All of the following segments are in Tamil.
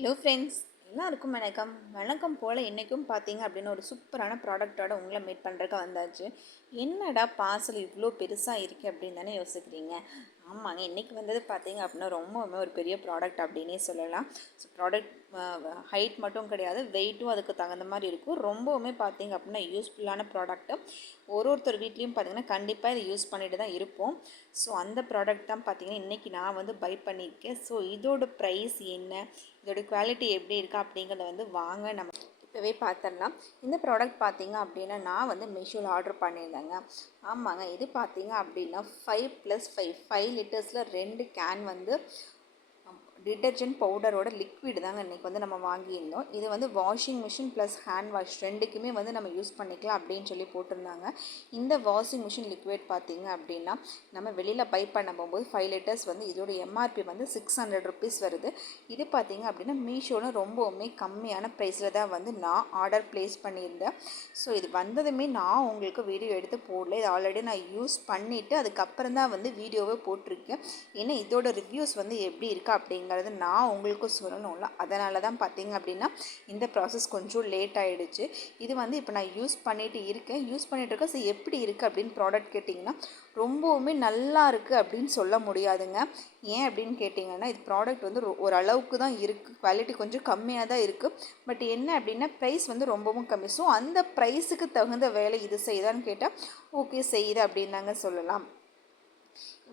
ஹலோ ஃப்ரெண்ட்ஸ், எல்லாருக்கும் வணக்கம். வணக்கம் போல் இன்றைக்கும் பார்த்தீங்க அப்படின்னு ஒரு சூப்பரான ப்ராடக்டோட உங்களை மீட் பண்ணுறதுக்கு வந்தாச்சு. என்னடா பார்சல் இவ்வளோ பெருசாக இருக்குது அப்படின்னு தானே யோசிக்கிறீங்க. ஆமாங்க, இன்றைக்கி வந்தது பார்த்தீங்க அப்படின்னா ரொம்பவுமே ஒரு பெரிய ப்ராடக்ட் அப்படின்னே சொல்லலாம். ஸோ ப்ராடக்ட் ஹைட் மட்டும் கிடையாது, வெயிட்டும் அதுக்கு தகுந்த மாதிரி இருக்கும். ரொம்பவுமே பார்த்தீங்க அப்படின்னா யூஸ்ஃபுல்லான ப்ராடக்ட்டு. ஒருத்தர் வீட்லேயும் பார்த்தீங்கன்னா கண்டிப்பாக இதை யூஸ் பண்ணிட்டு தான் இருப்போம். ஸோ அந்த ப்ராடக்ட் தான் பார்த்தீங்கன்னா இன்றைக்கி நான் வந்து பை பண்ணியிருக்கேன். ஸோ இதோட ப்ரைஸ் என்ன, இதோட குவாலிட்டி எப்படி இருக்குது அப்படிங்கிறத வந்து வாங்க நம்ம இப்போவே பார்த்துடலாம். இந்த ப்ராடக்ட் பார்த்தீங்க அப்படின்னா நான் வந்து மீஷோவில் ஆர்டர் பண்ணியிருந்தேங்க. ஆமாங்க, இது பார்த்தீங்க அப்படின்னா 5+5 லிட்டர்ஸில் 2 கேன் வந்து டிட்டர்ஜென்ட் பவுடரோட லிக்விட் தாங்க இன்றைக்கி வந்து நம்ம வாங்கியிருந்தோம். இது வந்து washing machine plus hand wash ரெண்டுக்குமே வந்து நம்ம யூஸ் பண்ணிக்கலாம் அப்படின்னு சொல்லி போட்டிருந்தாங்க. இந்த வாஷிங் மிஷின் லிக்விட் பார்த்திங்க அப்படின்னா நம்ம வெளியில் பை பண்ண போகும்போது 5 லிட்டர்ஸ் வந்து இதோட எம்ஆர்பி வந்து 600 ருபீஸ் வருது. இது பார்த்திங்க அப்படின்னா மீஷோவில் ரொம்பவுமே கம்மியான ப்ரைஸில் தான் வந்து நான் ஆர்டர் ப்ளேஸ் பண்ணியிருந்தேன். ஸோ இது வந்ததுமே நான் உங்களுக்கு வீடியோ எடுத்து போடல. இது ஆல்ரெடி நான் யூஸ் பண்ணிவிட்டு அதுக்கப்புறம் தான் வந்து வீடியோவே போட்டிருக்கேன். ஏன்னா இதோட ரிவ்யூஸ் வந்து எப்படி இருக்கா அப்படிங்கிறது நான் உங்களுக்கு சொல்லணும்ல. அதனால தான் பார்த்தீங்க அப்படின்னா இந்த ப்ராசஸ் கொஞ்சம் லேட் ஆகிடுச்சு. இது வந்து இப்போ நான் யூஸ் பண்ணிகிட்டு இருக்கேன். ஸோ எப்படி இருக்குது அப்படின்னு ப்ராடக்ட் கேட்டிங்கன்னா ரொம்பவுமே நல்லா இருக்குது அப்படின்னு சொல்ல முடியாதுங்க. ஏன் அப்படின்னு கேட்டிங்கன்னா இது ப்ராடக்ட் வந்து ஓரளவுக்கு தான் இருக்குது, குவாலிட்டி கொஞ்சம் கம்மியாக தான் இருக்குது. பட் என்ன அப்படின்னா ப்ரைஸ் வந்து ரொம்பவும் கம்மி. ஸோ அந்த ப்ரைஸுக்கு தகுந்த வேலை இது செய்யுதான்னு கேட்டால் ஓகே செய்யுது அப்படின்னு தாங்க சொல்லலாம்.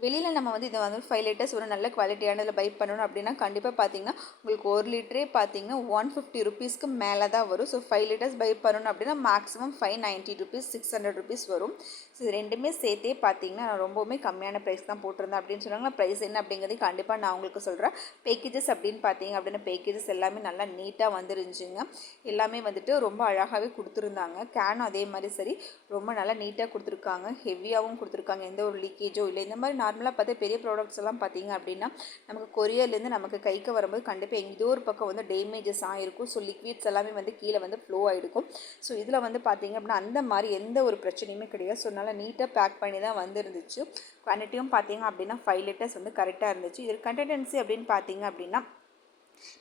வெளியில் நம்ம வந்து இதை வந்து 5 லிட்டர்ஸ் ஒரு நல்ல குவாலிட்டியானதில் பை பண்ணணும் அப்படின்னா கண்டிப்பாக பார்த்தீங்கன்னா உங்களுக்கு 1 லிட்டரே பார்த்தீங்கன்னா 150 ருபீஸ்க்கு மேலே தான் வரும். ஸோ 5 லிட்டர்ஸ் பை பண்ணணும் அப்படின்னா மேக்ஸிமம் 590 ருபீஸ் 600 ருபீஸ் வரும். ஸோ இது ரெண்டுமே சேர்த்தே பார்த்தீங்கன்னா நான் ரொம்பவுமே கம்மியான ப்ரைஸ் தான் போட்டிருந்தேன் அப்படின்னு சொன்னாங்க. ப்ரைஸ் என்ன அப்படிங்கிறது கண்டிப்பாக நான் உங்களுக்கு சொல்கிறேன். பேக்கேஜஸ் அப்படின்னு பார்த்தீங்க அப்படின்னா பேக்கேஜஸ் எல்லாமே நல்லா நீட்டாக வந்துருந்துச்சுங்க. எல்லாமே வந்துட்டு ரொம்ப அழகாகவே கொடுத்துருந்தாங்க. கேனும் அதே மாதிரி சரி ரொம்ப நல்லா நீட்டாக கொடுத்துருக்காங்க, ஹெவியாகவும் கொடுத்துருக்காங்க. எந்த ஒரு லீக்கேஜோ இல்லை. இந்த மாதிரி நார்மலாக பார்த்தா பெரிய ப்ராடக்ட்ஸ் எல்லாம் பார்த்தீங்க அப்படின்னா நமக்கு கொரியர்லேருந்து நமக்கு கைக்கு வரும்போது கண்டிப்பாக எங்கேயோ ஒரு பக்கம் வந்து டேமேஜஸ் ஆகிருக்கும். ஸோ லிக்விட்ஸ் எல்லாமே வந்து கீழே வந்து ஃப்ளோ ஆகிருக்கும். ஸோ இதில் வந்து பார்த்தீங்க அப்படின்னா அந்த மாதிரி எந்த ஒரு பிரச்சனையுமே கிடையாது. ஸோ நல்லா நீட்டாக பேக் பண்ணி தான் வந்துருந்துச்சு. குவான்டிட்டியும் பார்த்தீங்க அப்படின்னா 5 லிட்டர்ஸ் வந்து கரெக்டாக இருந்துச்சு. இது கண்டென்சி அப்படின்னு பார்த்தீங்க அப்படின்னா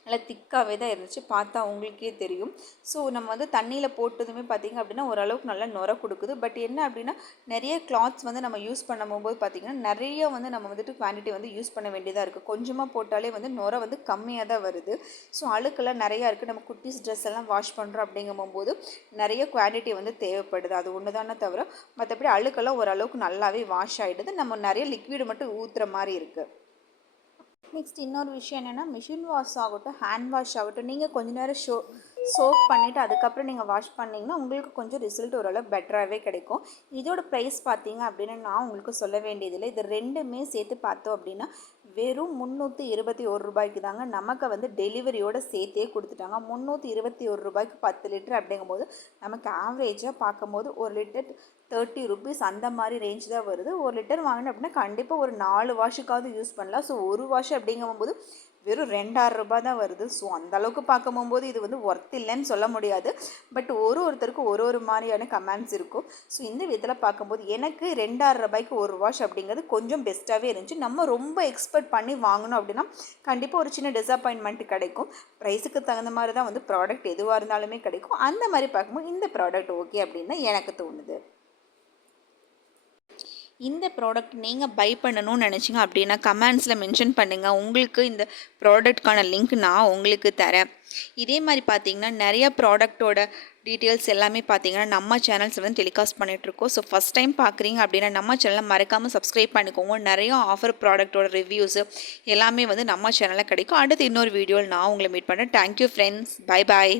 நல்லா திக்காகவே தான் இருந்துச்சு. பார்த்தா உங்களுக்கே தெரியும். ஸோ நம்ம வந்து தண்ணியில் போட்டதுமே பார்த்திங்க அப்படின்னா ஓரளவுக்கு நல்லா நுர கொடுக்குது. பட் என்ன அப்படின்னா நிறைய கிளாத்ஸ் வந்து நம்ம யூஸ் பண்ணும்போது பார்த்திங்கன்னா நிறைய வந்து நம்ம வந்துட்டு குவான்டிட்டி வந்து யூஸ் பண்ண வேண்டியதாக இருக்குது. கொஞ்சமாக போட்டாலே வந்து நுர வந்து கம்மியாக தான் வருது. ஸோ அழுக்கெல்லாம் நிறையா இருக்குது. நம்ம குட்டீஸ் ட்ரெஸ் எல்லாம் வாஷ் பண்ணுறோம் அப்படிங்கும்போது நிறைய குவான்டிட்டி வந்து தேவைப்படுது. அது ஒன்று தானே தவிர மற்றபடி அழுக்கெல்லாம் ஓரளவுக்கு நல்லாவே வாஷ் ஆகிடுது. நம்ம நிறைய லிக்விடு மட்டும் ஊற்றுற மாதிரி இருக்குது. நெக்ஸ்ட் இன்னொரு விஷயம் என்னென்னா மிஷின் வாஷ் ஆகட்டும், ஹேண்ட் வாஷ் ஆகட்டும், நீங்கள் கொஞ்ச நேரம் சோப் பண்ணிவிட்டு அதுக்கப்புறம் நீங்கள் வாஷ் பண்ணிங்கன்னா உங்களுக்கு கொஞ்சம் ரிசல்ட் ஓரளவு பெட்டராகவே கிடைக்கும். இதோட ப்ரைஸ் பார்த்தீங்க அப்படின்னா நான் உங்களுக்கு சொல்ல வேண்டியதில்லை. இது ரெண்டுமே சேர்த்து பார்த்தோம் அப்படின்னா வெறும் 321 ரூபாய்க்கு தாங்க நமக்கு வந்து டெலிவரியோடு சேர்த்தே கொடுத்துட்டாங்க. 321 ரூபாய்க்கு 10 லிட்டர் அப்படிங்கும்போது நமக்கு ஆவரேஜாக பார்க்கும்போது 1 லிட்டர் 30 ருபீஸ் அந்த மாதிரி ரேஞ்ச் தான் வருது. 1 லிட்டர் வாங்கினோம் அப்படின்னா கண்டிப்பாக ஒரு 4 வாஷுக்காவது யூஸ் பண்ணலாம். ஸோ ஒரு வாஷ் அப்படிங்கும்போது வெறும் 2000 ரூபாய் தான் வருது. ஸோ அந்தளவுக்கு பார்க்கும்போது இது வந்து ஒர்த் இல்லைன்னு சொல்ல முடியாது. பட் ஒருத்தருக்கும் ஒரு மாதிரியான கமெண்ட்ஸ் இருக்கும். ஸோ இந்த விதத்தில் பார்க்கும்போது எனக்கு 2000 ரூபாய்க்கு ஒரு வாஷ் அப்படிங்கிறது கொஞ்சம் பெஸ்ட்டாகவே இருந்துச்சு. நம்ம ரொம்ப எக்ஸ்பெக்ட் பண்ணி வாங்கணும் அப்படின்னா கண்டிப்பாக ஒரு சின்ன டிசப்பாயின்மெண்ட் கிடைக்கும். ப்ரைஸுக்கு தகுந்த மாதிரி தான் வந்து ப்ராடக்ட் எதுவாக இருந்தாலுமே கிடைக்கும். அந்த மாதிரி பார்க்கும்போது இந்த ப்ராடக்ட் ஓகே அப்படின்னு தான் எனக்கு தோணுது. இந்த ப்ராடக்ட் நீங்கள் பை பண்ணணும்னு நினச்சிங்க அப்படின்னா கமெண்ட்ஸில் மென்ஷன் பண்ணுங்கள். உங்களுக்கு இந்த ப்ராடக்ட்கான லிங்க் நான் உங்களுக்கு தரேன். இதே மாதிரி பார்த்தீங்கன்னா நிறைய ப்ராடக்டோட டீட்டெயில்ஸ் எல்லாமே பார்த்தீங்கன்னா நம்ம சேனல்ஸ் வந்து டெலிகாஸ்ட் பண்ணிகிட்ருக்கோம். ஸோ ஃபஸ்ட் டைம் பார்க்குறீங்க அப்படின்னா நம்ம சேனலை மறக்காமல் சப்ஸ்கிரைப் பண்ணிக்கோங்க. நிறைய ஆஃபர் ப்ராடக்டோட ரிவ்யூஸு எல்லாமே வந்து நம்ம சேனலில் கிடைக்கும். அடுத்து இன்னொரு வீடியோவில் நான் உங்களை மீட் பண்ணுறேன். Thank you friends. Bye bye.